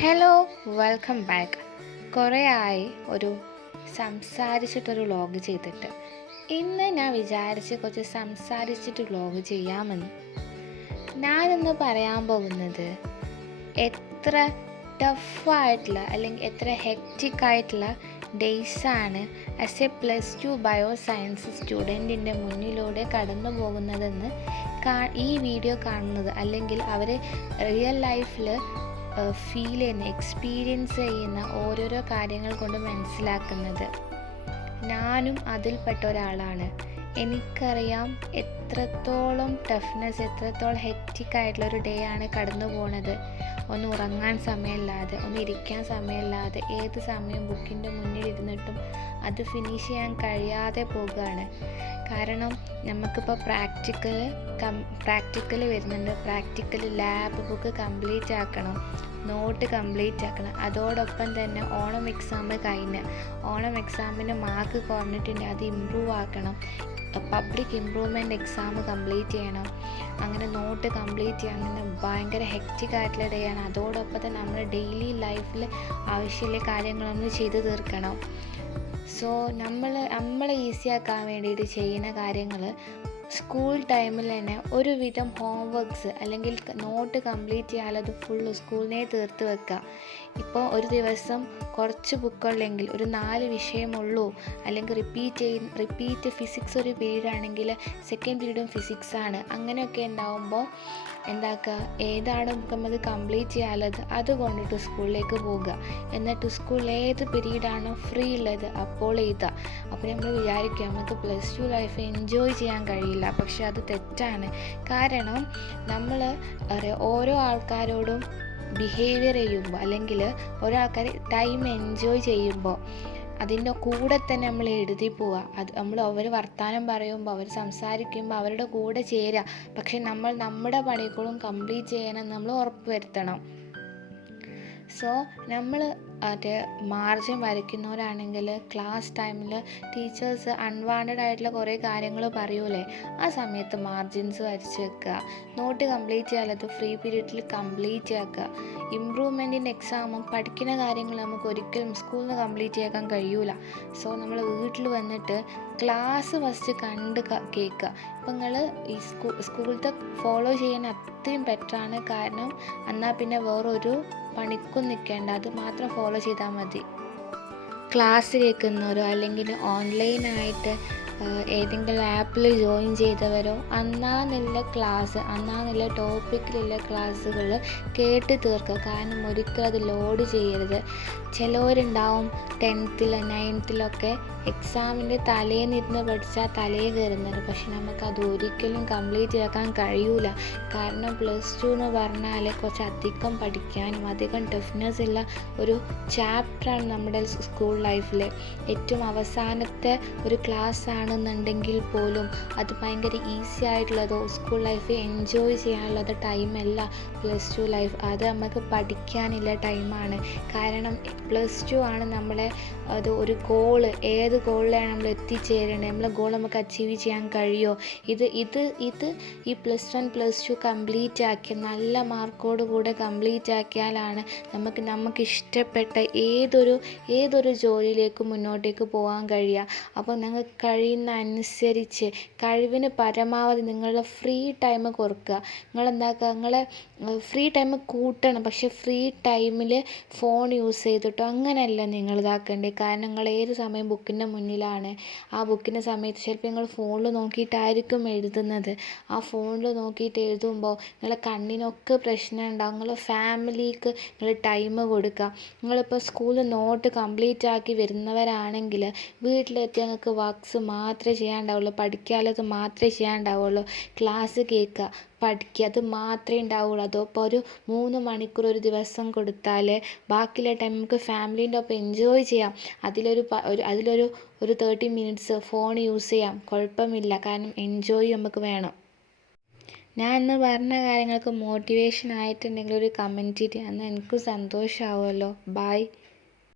Hello, welcome back. കുറേ ആയി ഒരു സംസാരിച്ചിട്ടൊരു വ്ളോഗ് ചെയ്തിട്ട്. ഇന്ന് ഞാൻ വിചാരിച്ച് കുറച്ച് സംസാരിച്ചിട്ട് വ്ളോഗ് ചെയ്യാമെന്ന്. ഞാനിന്ന് പറയാൻ പോകുന്നത് എത്ര ടഫായിട്ടുള്ള അല്ലെങ്കിൽ എത്ര ഹെക്റ്റിക്കായിട്ടുള്ള ഡേയ്സാണ് ആസ് എ +2 ബയോ സയൻസ് സ്റ്റുഡൻറ്റിൻ്റെ മുന്നിലൂടെ കടന്നു പോകുന്നതെന്ന് ഈ വീഡിയോ കാണുന്നത്, അല്ലെങ്കിൽ അവർ റിയൽ ലൈഫിൽ ഫീൽ ചെയ്യുന്ന എക്സ്പീരിയൻസ് ചെയ്യുന്ന ഓരോരോ കാര്യങ്ങൾ കൊണ്ട് മനസ്സിലാക്കുന്നത്. ഞാനും അതിൽപ്പെട്ട ഒരാളാണ്. എനിക്കറിയാം എത്രത്തോളം ടഫ്നെസ്, എത്രത്തോളം ഹെക്റ്റിക്കായിട്ടുള്ളൊരു ഡേ ആണ് കടന്നു പോണത്. ഒന്ന് ഉറങ്ങാൻ സമയമില്ലാതെ, ഒന്ന് ഇരിക്കാൻ സമയമില്ലാതെ, ഏത് സമയം ബുക്കിൻ്റെ മുന്നിൽ ഇരുന്നിട്ടും അത് ഫിനിഷ് ചെയ്യാൻ കഴിയാതെ പോകുകയാണ്. കാരണം നമുക്കിപ്പോൾ പ്രാക്ടിക്കൽ വരുന്നുണ്ട്. പ്രാക്ടിക്കൽ ലാബ് ബുക്ക് കംപ്ലീറ്റ് ആക്കണം, നോട്ട് കംപ്ലീറ്റ് ആക്കണം. അതോടൊപ്പം തന്നെ ഓണം എക്സാം ഓണം എക്സാമിന് മാർക്ക് കുറഞ്ഞിട്ടുണ്ട്, അത് ഇമ്പ്രൂവ് ആക്കണം. പബ്ലിക് ഇമ്പ്രൂവ്മെൻറ്റ് എക്സാം കംപ്ലീറ്റ് ചെയ്യണം. അങ്ങനെ നോട്ട് കംപ്ലീറ്റ് ചെയ്യാൻ, അങ്ങനെ ഭയങ്കര ഹെക്റ്റിക് ആയിട്ടുള്ള ഡേ ആണ്. അതോടൊപ്പം തന്നെ നമ്മുടെ ഡെയിലി ലൈഫിൽ ആവശ്യമുള്ള കാര്യങ്ങൾ നമ്മൾ ചെയ്തു തീർക്കണം. സോ നമ്മളെ ഈസിയാക്കാൻ വേണ്ടിയിട്ട് ചെയ്യുന്ന കാര്യങ്ങൾ, സ്കൂൾ ടൈമിൽ തന്നെ ഒരുവിധം ഹോംവർക്ക്സ് അല്ലെങ്കിൽ നോട്ട് കംപ്ലീറ്റ് ചെയ്യാതെ ഫുള്ള് സ്കൂളിനെ തീർത്ത് വെക്കുക. ഇപ്പോൾ ഒരു ദിവസം കുറച്ച് ബുക്കുള്ളെങ്കിൽ ഒരു 4 വിഷയമുള്ളൂ, അല്ലെങ്കിൽ റിപ്പീറ്റ് ഫിസിക്സ് ഒരു പീരീഡ് ആണെങ്കിൽ സെക്കൻഡ് പീരീഡും ഫിസിക്സാണ്. അങ്ങനെയൊക്കെ ഉണ്ടാകുമ്പോൾ എന്താക്കുക, ഏതാണ് നമുക്ക് കംപ്ലീറ്റ് ചെയ്യാനുള്ളത് അത് കൊണ്ടിട്ട് സ്കൂളിലേക്ക് പോകുക. എന്നിട്ട് സ്കൂളിൽ ഏത് പീരീഡാണോ ഫ്രീ ഉള്ളത് അപ്പോൾ എഴുതുക. അപ്പോൾ നമ്മൾ വിചാരിക്കുക നമുക്ക് +2 ലൈഫ് എൻജോയ് ചെയ്യാൻ കഴിയില്ല. പക്ഷെ അത് തെറ്റാണ്. കാരണം നമ്മൾ ഓരോ ആൾക്കാരോടും ബിഹേവിയർ ചെയ്യുമ്പോൾ, അല്ലെങ്കിൽ ഓരോ ആൾക്കാർ ടൈം എൻജോയ് ചെയ്യുമ്പോൾ അതിൻ്റെ കൂടെ തന്നെ നമ്മൾ എഴുതി പോവുക. അത് അവർ വർത്തമാനം പറയുമ്പോൾ, അവർ സംസാരിക്കുമ്പോൾ അവരുടെ കൂടെ ചേരുക. പക്ഷെ നമ്മുടെ പണികളും കംപ്ലീറ്റ് ചെയ്യാനെന്ന് നമ്മൾ ഉറപ്പ് വരുത്തണം. സോ നമ്മൾ മാർജിൻ വരയ്ക്കുന്നവരാണെങ്കിൽ ക്ലാസ് ടൈമിൽ ടീച്ചേഴ്സ് അൺവാണ്ടഡ് ആയിട്ടുള്ള കുറേ കാര്യങ്ങൾ പറയൂലേ, ആ സമയത്ത് മാർജിൻസ് വരച്ച് വെക്കുക. നോട്ട് കംപ്ലീറ്റ് ചെയ്യാതെ ഫ്രീ പീരീഡിൽ കംപ്ലീറ്റ് ആക്കുക. ഇമ്പ്രൂവ്മെൻറ്റിൻ്റെ എക്സാമും പഠിക്കുന്ന കാര്യങ്ങൾ നമുക്ക് ഒരിക്കലും സ്കൂളിൽ നിന്ന് കംപ്ലീറ്റ് ചെയ്യാൻ കഴിയൂല. സോ നമ്മൾ വീട്ടിൽ വന്നിട്ട് ക്ലാസ് ഫസ്റ്റ് കണ്ട് കേൾക്കുക. ഇപ്പം നിങ്ങൾ ഈ സ്കൂളത്തെ ഫോളോ ചെയ്യാൻ അത്രയും ബെറ്ററാണ്. കാരണം എന്നാൽ പിന്നെ വേറൊരു പണിക്കും നിൽക്കേണ്ട, അത് മാത്രം ഫോളോ ചെയ്താൽ മതി. ക്ലാസ് കേൾക്കുന്നവരോ അല്ലെങ്കിൽ ഓൺലൈനായിട്ട് ഏതെങ്കിലും ആപ്പിൽ ജോയിൻ ചെയ്തവരോ അന്നാന്നുള്ള ടോപ്പിക്കിലുള്ള ക്ലാസ്സുകൾ കേട്ട് തീർക്കുക. കാരണം ഒരിക്കലും അത് ലോഡ് ചെയ്യരുത്. ചിലവരുണ്ടാവും 10th 9th എക്സാമിൻ്റെ തലേന്നിരുന്ന് പഠിച്ചാൽ തലേ കയറുന്നത്. പക്ഷെ നമുക്കത് ഒരിക്കലും കംപ്ലീറ്റ് ആക്കാൻ കഴിയൂല. കാരണം +2 എന്ന് പറഞ്ഞാൽ കുറച്ച് അധികം പഠിക്കാനും അധികം ടഫ്നെസ് ഉള്ള ഒരു ചാപ്റ്ററാണ് നമ്മുടെ സ്കൂൾ ലൈഫിൽ. ഏറ്റവും അവസാനത്തെ ഒരു ക്ലാസ് ആണെന്നുണ്ടെങ്കിൽ പോലും അത് ഭയങ്കര ഈസി ആയിട്ടുള്ളതോ സ്കൂൾ ലൈഫ് എൻജോയ് ചെയ്യാനുള്ളത് ടൈമല്ല +2 ലൈഫ്. അത് നമുക്ക് പഠിക്കാനുള്ള ടൈമാണ്. കാരണം +2 ആണ് നമ്മളെ അത് ഒരു ഗോള്, ഏത് ഗോളിലാണ് നമ്മൾ എത്തിച്ചേരേണ്ടത്, നമ്മളെ ഗോൾ നമുക്ക് അച്ചീവ് ചെയ്യാൻ കഴിയുമോ, ഇത് ഈ +1 +2 കംപ്ലീറ്റ് ആക്കിയ നല്ല മാർക്കോട് കൂടെ കംപ്ലീറ്റ് ആക്കിയാലാണ് നമുക്ക് ഇഷ്ടപ്പെട്ട ഏതൊരു ജോലിയിലേക്ക് മുന്നോട്ടേക്ക് പോകാൻ കഴിയുക. അപ്പോൾ നിങ്ങൾക്ക് കഴിയുന്ന അനുസരിച്ച് കഴിവിന് പരമാവധി നിങ്ങളുടെ ഫ്രീ ടൈം കുറക്കുക. നിങ്ങളെ ഫ്രീ ടൈം കൂട്ടണം. പക്ഷെ ഫ്രീ ടൈമിൽ ഫോൺ യൂസ് ചെയ്തിട്ടോ അങ്ങനെയല്ല നിങ്ങൾ ഇതാക്കേണ്ടത്. കാരണം നിങ്ങൾ ഏത് സമയം ബുക്കിൻ്റെ മുന്നിലാണ്. ആ ബുക്കിൻ്റെ സമയത്ത് ചിലപ്പോൾ നിങ്ങൾ ഫോണിൽ നോക്കിയിട്ടായിരിക്കും എഴുതുന്നത്. ആ ഫോണിൽ നോക്കിയിട്ട് എഴുതുമ്പോൾ നിങ്ങളെ കണ്ണിനൊക്കെ പ്രശ്നം ഉണ്ടാകും. നിങ്ങൾ ഫാമിലിക്ക് നിങ്ങൾ ടൈം കൊടുക്കുക. നിങ്ങളിപ്പോൾ സ്കൂളിൽ നോട്ട് കംപ്ലീറ്റ് ആക്കി വരുന്നവരാണെങ്കിൽ വീട്ടിലെത്തി നിങ്ങൾക്ക് വർക്ക്സ് മാത്രമേ ചെയ്യാനുണ്ടാവുള്ളൂ, പഠിക്കാനുള്ളത് മാത്രമേ ചെയ്യാനുണ്ടാവുള്ളൂ. ക്ലാസ് കേൾക്കുക, പഠിക്കുക, അത് മാത്രമേ ഉണ്ടാവുള്ളൂ. അതപ്പോൾ ഒരു 3 മണിക്കൂർ ഒരു ദിവസം കൊടുത്താൽ ബാക്കിയുള്ള ടൈം നമുക്ക് ഫാമിലീൻ്റെ ഒപ്പം എൻജോയ് ചെയ്യാം. അതിലൊരു 30 മിനിറ്റ്സ് ഫോൺ യൂസ് ചെയ്യാം, കുഴപ്പമില്ല. കാരണം എൻജോയ് നമുക്ക് വേണം. ഞാൻ ഇന്ന് പറഞ്ഞ കാര്യങ്ങൾക്ക് മോട്ടിവേഷൻ ആയിട്ടുണ്ടെങ്കിൽ ഒരു കമൻറ്റ് ഇട്ട്, അന്ന് എനിക്ക് സന്തോഷമാവുമല്ലോ. ബൈ.